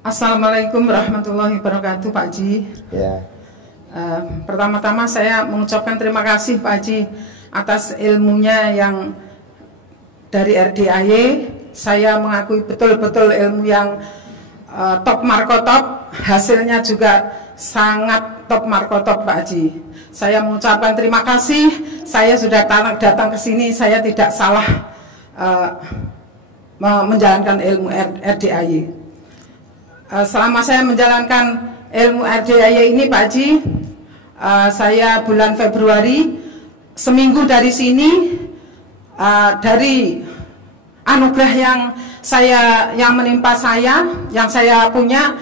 Assalamualaikum warahmatullahi wabarakatuh, Pak Haji. Ya. Pertama-tama saya mengucapkan terima kasih Pak Haji atas ilmunya yang dari RDAY. Saya mengakui betul-betul ilmu yang top markotop, hasilnya juga sangat top markotop Pak Haji. Saya mengucapkan terima kasih. Saya sudah datang ke sini, saya tidak salah menjalankan ilmu RDAY. Selama saya menjalankan ilmu RDAY ini Pak Haji, saya bulan Februari, seminggu dari sini, dari anugerah yang menimpa saya, yang saya punya,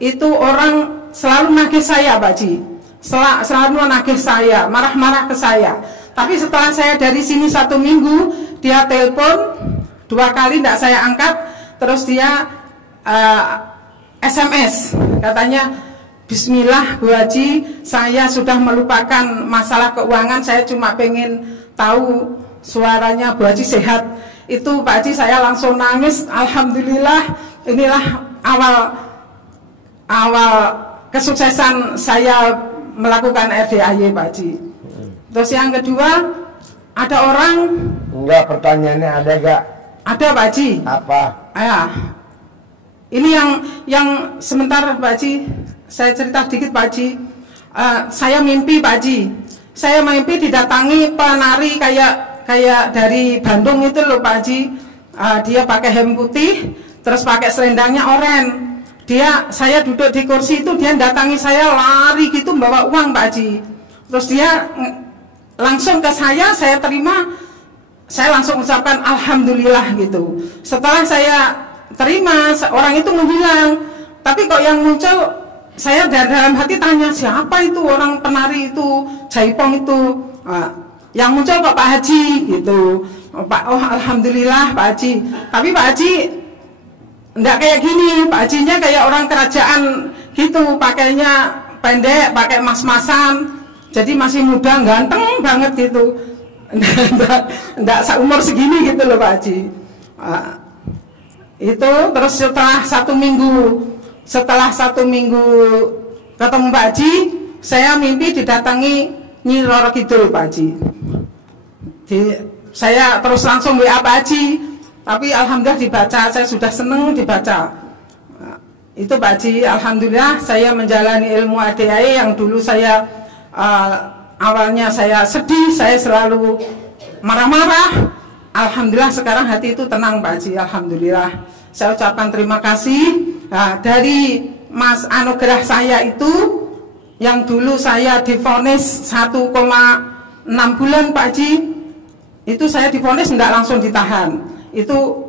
itu orang selalu nagih saya Pak Haji, selalu nagih saya, marah-marah ke saya. Tapi setelah saya dari sini 1 minggu, dia telepon 2 kali, tidak saya angkat, terus dia SMS, katanya, Bismillah Bu Haji, saya sudah melupakan masalah keuangan, saya cuma pengen tahu suaranya Bu Haji sehat. Itu Pak Haji saya langsung nangis, Alhamdulillah, inilah awal kesuksesan saya melakukan RDAY Pak Haji. Terus yang kedua, ada orang... Enggak, pertanyaannya ada gak? Ada Pak Haji. Apa? Ini yang sebentar Pak Haji, saya cerita dikit Pak Haji. Saya mimpi Pak Haji, saya mimpi didatangi penari kayak dari Bandung itu loh Pak Haji. Dia pakai hem putih, terus pakai selendangnya oranye. Saya duduk di kursi itu, dia datangi saya lari gitu bawa uang Pak Haji. Terus dia langsung ke saya terima, saya langsung ucapkan Alhamdulillah gitu. Setelah saya terima, orang itu menghilang. Tapi kok yang muncul, saya dalam hati tanya, siapa itu orang penari itu, jaipong itu? Yang muncul kok Pak Haji gitu. Oh Alhamdulillah Pak Haji. Tapi Pak Haji enggak kayak gini, Pak Hajinya kayak orang kerajaan gitu, pakainya pendek, pakai mas-masan, jadi masih muda, ganteng banget gitu. Enggak seumur segini gitu loh Pak Haji. Itu terus setelah 1 minggu ketemu Pak Haji, saya mimpi didatangi Nyi Roro Kidul Pak Haji. Saya terus langsung WA Pak Haji, tapi alhamdulillah dibaca, saya sudah seneng dibaca. Itu Pak Haji, alhamdulillah saya menjalani ilmu RDAY yang dulu saya awalnya saya sedih, saya selalu marah-marah. Alhamdulillah sekarang hati itu tenang Pak Haji, alhamdulillah. Saya ucapkan terima kasih. Dari Mas anugerah saya itu, yang dulu saya divonis 1,6 bulan Pak Haji, itu saya divonis tidak langsung ditahan. Itu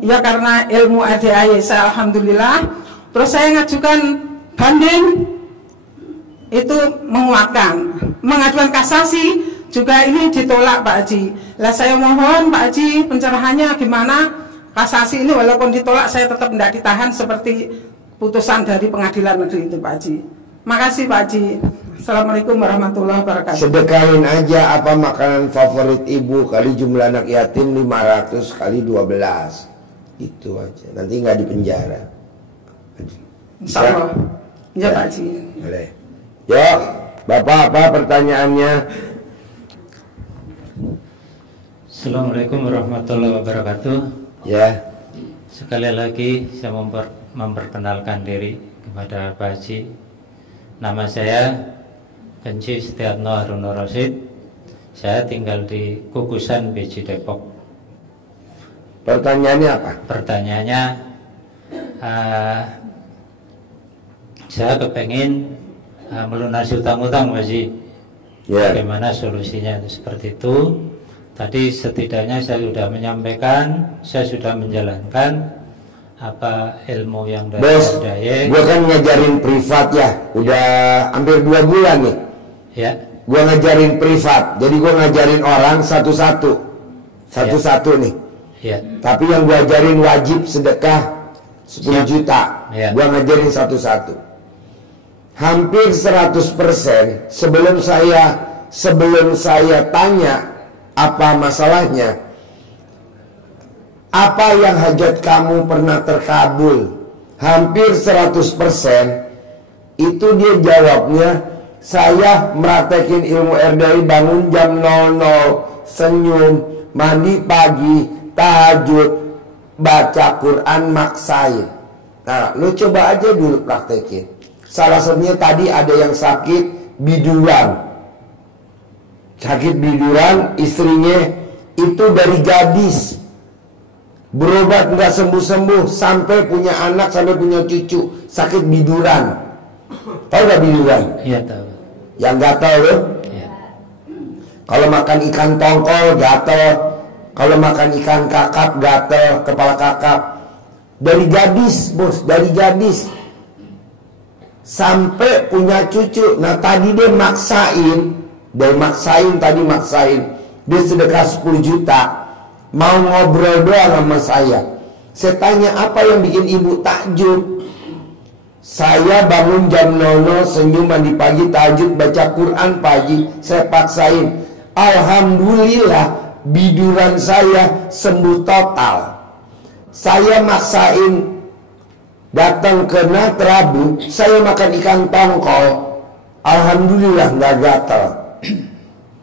ya karena ilmu RDAY saya alhamdulillah. Terus saya ngajukan banding, itu mengajukan kasasi juga ini ditolak Pak Haji. Lah saya mohon Pak Haji pencerahannya gimana, kasasi ini walaupun ditolak saya tetap tidak ditahan seperti putusan dari pengadilan negeri itu Pak Haji. Makasih Pak Haji. Assalamualaikum warahmatullahi wabarakatuh. Sedekahin aja apa makanan favorit ibu kali jumlah anak yatim 500 kali 12. Itu aja. Nanti nggak dipenjara. Insya Allah. Ya Pak Haji. Boleh. Yo, Bapak apa pertanyaannya? Assalamualaikum warahmatullahi wabarakatuh. Ya. Sekali lagi saya memperkenalkan diri kepada Pak Haji. Nama saya Kenci Setiatno Haruno Rosid. Saya tinggal di Kukusan Beji Depok. Pertanyaannya apa? Pertanyaannya, saya kepengen melunasi utang-utang Pak Haji. Bagaimana solusinya itu seperti itu? Tadi setidaknya saya sudah menyampaikan, saya sudah menjalankan apa ilmu yang dari Bos, gue kan ngajarin privat ya, udah hampir 2 bulan nih. Ya. Gue ngajarin privat, jadi gue ngajarin orang satu-satu nih. Ya. Tapi yang gua ajarin wajib sedekah 10 juta. Ya. Gua ngajarin satu-satu. Hampir 100% sebelum saya tanya apa masalahnya, apa yang hajat kamu pernah terkabul, hampir 100% itu dia jawabnya, saya mempraktekin ilmu RDI, bangun jam 00, senyum, mandi pagi, tahajud, baca Quran, maksain. Nah, lu coba aja dulu praktekin. Salah satunya tadi ada yang sakit biduran. Sakit biduran, istrinya itu dari gadis, berobat nggak sembuh-sembuh, sampai punya anak, sampai punya cucu, sakit biduran. Tahu gak biduran? Iya tahu. Yang gatal loh. Ya. Kalau makan ikan tongkol gatal, kalau makan ikan kakap gatal, kepala kakap. Dari gadis, bos, dari gadis sampai punya cucu. Nah tadi dia maksain, dia sedekah 10 juta, mau ngobrol doang sama saya. Saya tanya, apa yang bikin ibu takjub? Saya bangun jam 00, senyum, mandi pagi, tahajud, baca Quran pagi, saya paksain. Alhamdulillah biduran saya sembuh total. Saya maksain datang ke Natrabu, saya makan ikan tongkol, alhamdulillah nggak gatal.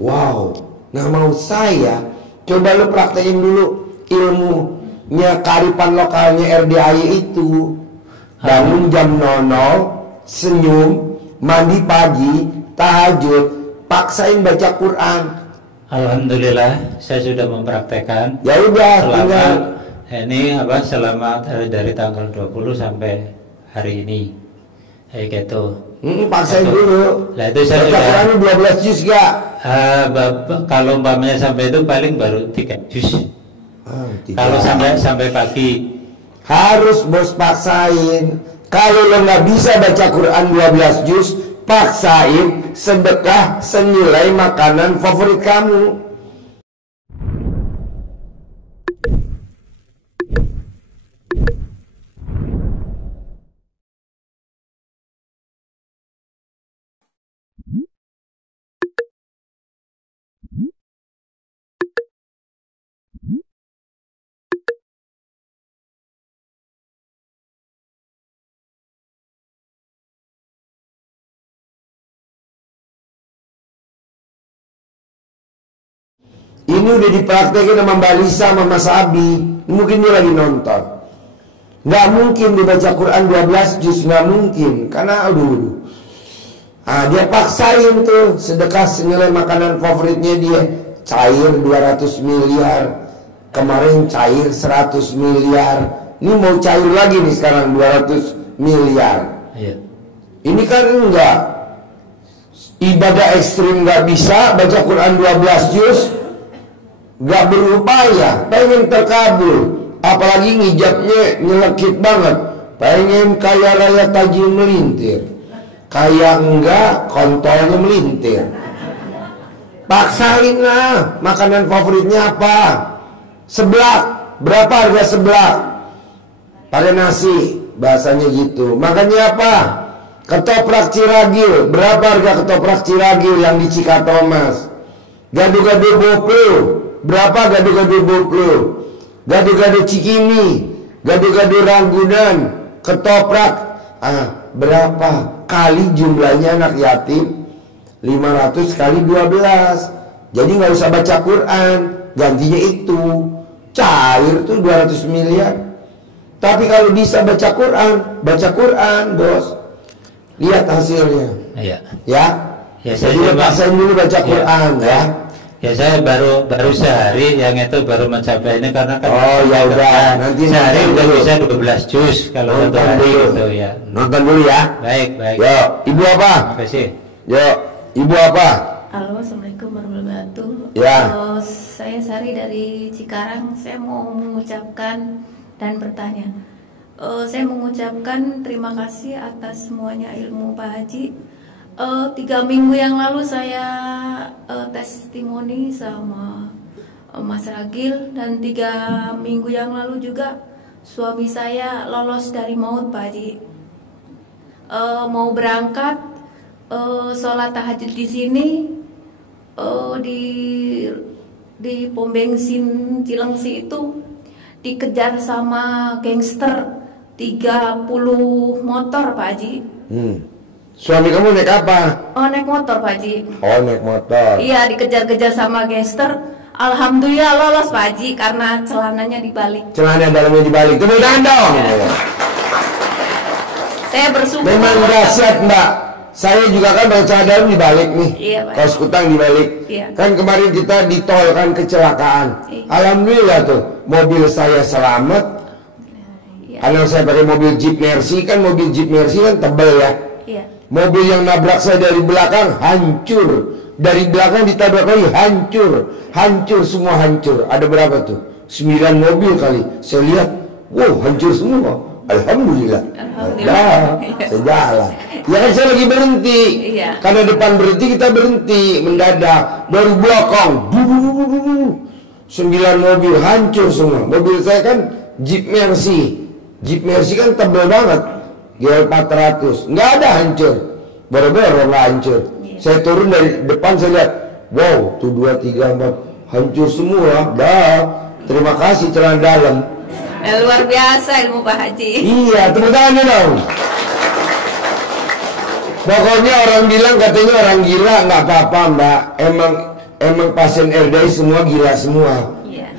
Wow, nah mau saya coba lu praktekin dulu ilmunya kearifan lokalnya RDI itu. Bangun jam 00, senyum, mandi pagi, tahajud, paksain baca Quran. Alhamdulillah saya sudah mempraktekkan. Ya udah, tinggal selama dari tanggal 20 sampai hari ini. Kayak gitu. Paksain dulu. Lah itu saya baca sudah Quran 12 juz gak? Kalau umpamanya sampai itu paling baru 3 juz. Kalau sampai pagi harus bos paksain. Kalau lo nggak bisa baca Quran 12 juz, paksain sedekah senilai makanan favorit kamu. Ini udah dipraktekin sama Mbak Lisa sama Mas Abi. Mungkin dia lagi nonton. Nggak mungkin dibaca Quran 12 juz, nggak mungkin. Karena aduh. Dia paksain tuh sedekah senilai makanan favoritnya dia. Cair 200 miliar. Kemarin cair 100 miliar. Ini mau cair lagi nih sekarang 200 miliar. Iya. Ini kan enggak. Ibadah ekstrim nggak bisa, baca Quran 12 juz. Gak berupaya, pengen terkabul, apalagi ngijabnya nyelekit banget, pengen kaya raya taji melintir, kaya enggak kontolnya melintir. Paksain lah, makanan favoritnya apa? Seblak, berapa harga seblak? Pakai nasi, bahasanya gitu. Makannya apa? Ketoprak Ciragil, berapa harga ketoprak Ciragil yang di Cikatomas? Gado-gado Boplo, berapa gado-gado Boplo? Gado-gado Cikini, gado-gado Ragunan, ketoprak, berapa kali jumlahnya anak yatim? 500 kali 12. Jadi nggak usah baca Quran, gantinya itu. Cair tuh 200 miliar. Tapi kalau bisa baca Quran, bos. Lihat hasilnya. Iya. Ya. Jadi paksain dulu baca Quran, ya. Ya saya baru sehari yang itu baru mencapai ini karena kan ya udah nanti sehari udah bisa 12 juz kalau satu hari gitu ya. Nonton dulu ya. Baik. Yo, ibu apa? Terima kasih. Yo, ibu apa? Halo, assalamualaikum warahmatullahi wabarakatuh. Ya. Saya Sari dari Cikarang. Saya mau mengucapkan dan bertanya. Saya mengucapkan terima kasih atas semuanya ilmu Pak Haji. 3 minggu yang lalu saya testimoni sama Mas Ragil, dan 3 minggu yang lalu juga suami saya lolos dari maut Pak Haji. Mau berangkat sholat tahajud di sini, di pom bensin Cilengsi itu dikejar sama gangster 30 motor Pak Haji. Suami kamu naik apa? Oh, naik motor Pak Haji. Oh, naik motor. Iya, dikejar-kejar sama gangster. Alhamdulillah lolos Pak Haji karena celananya dibalik. Celana dalamnya dibalik. Tepuk tangan dong. Saya bersyukur. Memang dahsyat Mbak. Saya juga kan baca dalam dibalik nih. Iya, Pak. Kaos kutang dibalik. Iya. Kan kemarin kita di tol kan kecelakaan. Iya. Alhamdulillah tuh mobil saya selamat. Iya. Karena saya pakai mobil Jeep Mercy, kan mobil Jeep Mercy kan tebel ya. Iya. Mobil yang nabrak saya dari belakang hancur. Dari belakang ditabrak lagi hancur. Hancur semua hancur. Ada berapa tuh? 9 mobil kali. Saya lihat, wow, hancur semua. Alhamdulillah. Alhamdulillah. Saya jalan. Ya kan saya lagi berhenti. Iya. Karena depan berhenti, kita berhenti mendadak. Baru belakang 9 mobil hancur semua. Mobil saya kan Jeep Mercy. Jeep Mercy kan tebal banget. GL 400. Nggak ada hancur. Baru-baru nggak hancur. Saya turun dari depan, saya lihat, wow, tuh 2, 3, 4 hancur semua. Dah, terima kasih celana dalam. Luar biasa ilmu Pak Haji. Iya, tepuk tangan dong. Pokoknya orang bilang katanya orang gila, nggak apa-apa Mbak. Emang pasien RDI semua gila semua. Iya.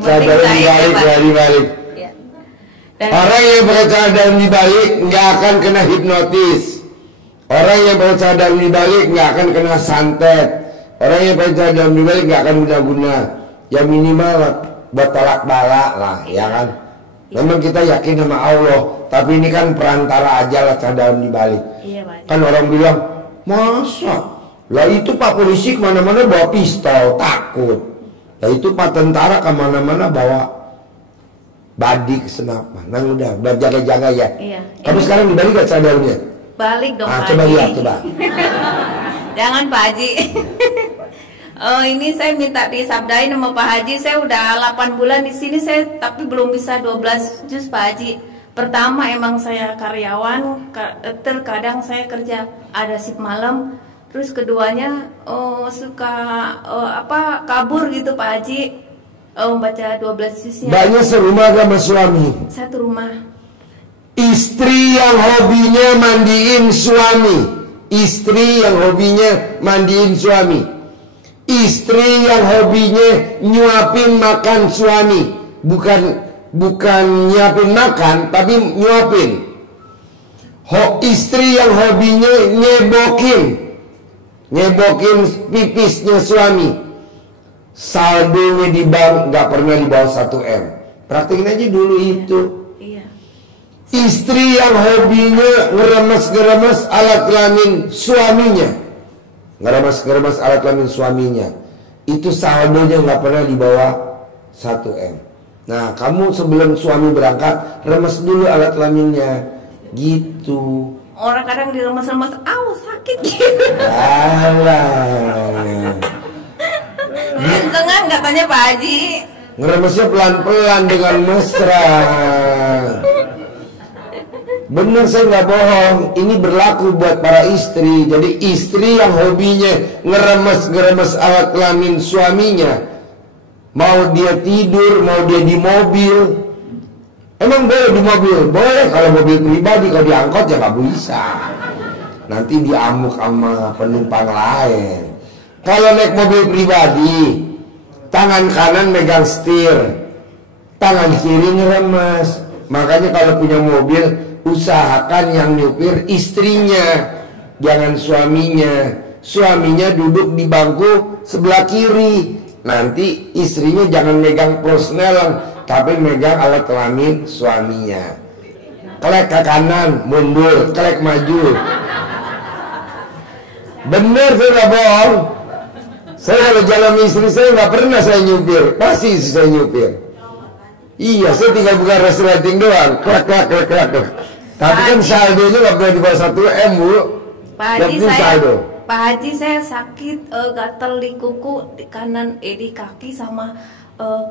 Celana dalam dibalik. Iya. Orang yang pakai celana dalam dibalik nggak akan kena hipnotis. Orang yang pakai celana dalam dibalik nggak akan kena santet. Orang yang pakai celana dalam dibalik nggak akan guna-guna. Ya minimal buat tolak bala lah, ya kan. Memang kita yakin sama Allah, tapi ini kan perantara aja lah celana dalam dibalik. Iya, Pak. Kan orang bilang, masa? Lah itu Pak polisi kemana-mana bawa pistol, takut. Lah itu Pak tentara kemana-mana bawa badik senapan. Nah udah, berjaga-jaga ya. Iya. Kamu sekarang dibalik gak celana dalamnya? Balik dong Pak Coba Haji. lihat, coba. Jangan Pak Haji. Ini saya minta disabdain sama Pak Haji. Saya udah 8 bulan di sini, tapi belum bisa 12 juz Pak Haji. Pertama emang saya karyawan, terkadang saya kerja ada shift malam. Terus keduanya suka kabur gitu Pak Haji. Baca 12 juznya. Mbaknya serumah sama suami? Satu rumah. Istri yang hobinya mandiin suami. Istri yang hobinya mandiin suami. Istri yang hobinya nyuapin makan suami. Bukan nyiapin makan, tapi nyuapin. Istri yang hobinya nyebokin pipisnya suami. Saldonya di bank gak pernah di bawah 1 M. Praktekin aja dulu itu. Istri yang hobinya ngeremes-ngeremes alat kelamin suaminya. Ngeremes-ngeremes alat kelamin suaminya. Itu saldonya nggak pernah di bawah 1 M. Nah, kamu sebelum suami berangkat, remes dulu alat kelaminnya. Gitu. Orang kadang diremes-remes, sakit gitu. Alah. Kencengan katanya Pak Haji. Ngeremesnya pelan-pelan dengan mesra. Bener, saya nggak bohong. Ini berlaku buat para istri. Jadi istri yang hobinya ngeremes alat kelamin suaminya, mau dia tidur, mau dia di mobil. Emang boleh di mobil? Boleh kalau mobil pribadi. Kalau diangkot ya nggak bisa. Nanti diamuk sama penumpang lain. Kalau naik mobil pribadi, tangan kanan megang setir, tangan kiri ngeremes. Makanya kalau punya mobil, usahakan yang nyupir istrinya, jangan suaminya. Suaminya duduk di bangku sebelah kiri. Nanti istrinya jangan megang persneling, tapi megang alat kelamin suaminya. Kelek ke kanan, mundur, kelek maju. Bener, saya nggak bohong. Saya kalau jalan istri saya nggak pernah saya nyupir, pasti saya nyupir. Iya, saya tinggal buka resleting doang, klak. Tapi kan saldonya nggak pernah di bawah 1 M, Bu. Pak Pak Haji, saya sakit gatal di kuku, di kanan, di kaki sama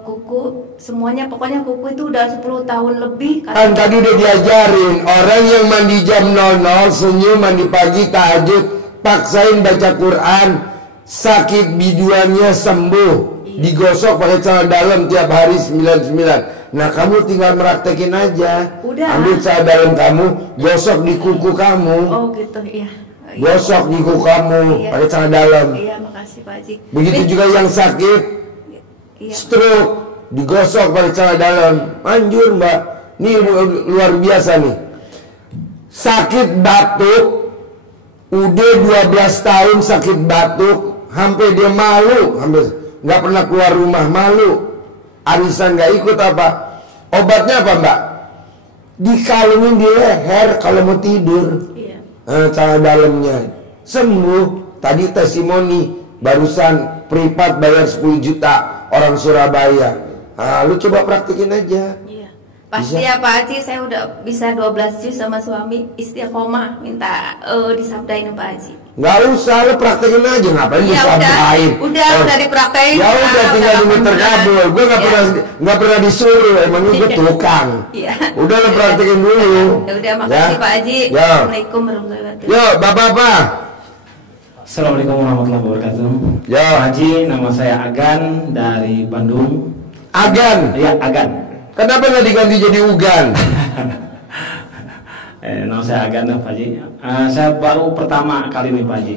kuku, semuanya. Pokoknya kuku itu udah 10 tahun lebih. Kan tadi udah diajarin, orang yang mandi jam 00, senyum, mandi pagi, tahajud, paksain baca Quran, sakit biduannya sembuh, digosok pakai celana dalam tiap hari 99. Nah, kamu tinggal meraktekin aja. Udah. Ambil celana dalam kamu, gosok di kuku kamu. Oh gitu, iya. Gosok di kuku kamu pakai celana dalam. Iya, makasih Pak Haji. Begitu juga yang sakit stroke, digosok pakai celana dalam. Manjur Mbak. Ini luar biasa nih. Sakit batuk, udah 12 tahun sakit batuk, hampir dia malu, hampir nggak pernah keluar rumah, malu. Arisan nggak ikut apa? Obatnya apa Mbak? Dikalungin di leher kalau mau tidur. Celana dalamnya sembuh. Tadi testimoni barusan privat bayar 10 juta orang Surabaya. Lu coba praktekin aja. Pasti ya Pak Haji, saya udah bisa 12 juz sama suami, istiqomah, minta disabdain Pak Haji. Nggak usah, lu praktekin aja, ngapain disabdain? Udah dipraktekin. Ya udah tinggal diminta kabul. Gue nggak pernah disuruh, emangnya gue tukang. Udah lu praktekin dulu. Ya udah, makasih Pak Haji. Assalamualaikum warahmatullahi wabarakatuh. Yo, bapak-bapak. Assalamualaikum warahmatullahi wabarakatuh. Ya. Pak Haji, nama saya Agan dari Bandung. Agan? Iya, Agan. Kenapa nggak diganti jadi Ugan? Nama saya Agan, Pak Haji. Saya baru pertama kali nih Pak Haji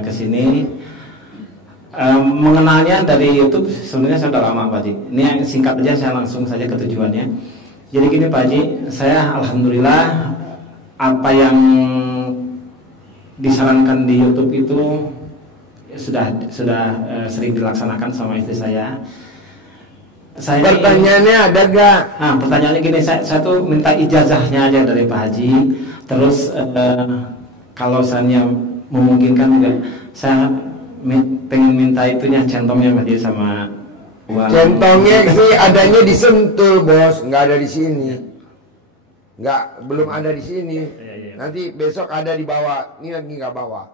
kesini. Mengenalnya dari YouTube sebenarnya saya udah lama Pak Haji. Ini yang singkat aja, saya langsung saja ke tujuannya. Jadi gini Pak Haji, saya alhamdulillah apa yang disarankan di YouTube itu sudah sering dilaksanakan sama istri saya. Pertanyaannya ada gak? Nah, pertanyaannya gini, saya tuh minta ijazahnya aja dari Pak Haji. Terus kalau saya memungkinkan juga, saya pengen minta itunya centongnya Pak Haji sama uang. Centongnya sih adanya di Sentul bos, nggak ada di sini. Belum ada di sini. Nanti besok ada di bawah. Ini lagi nggak bawa.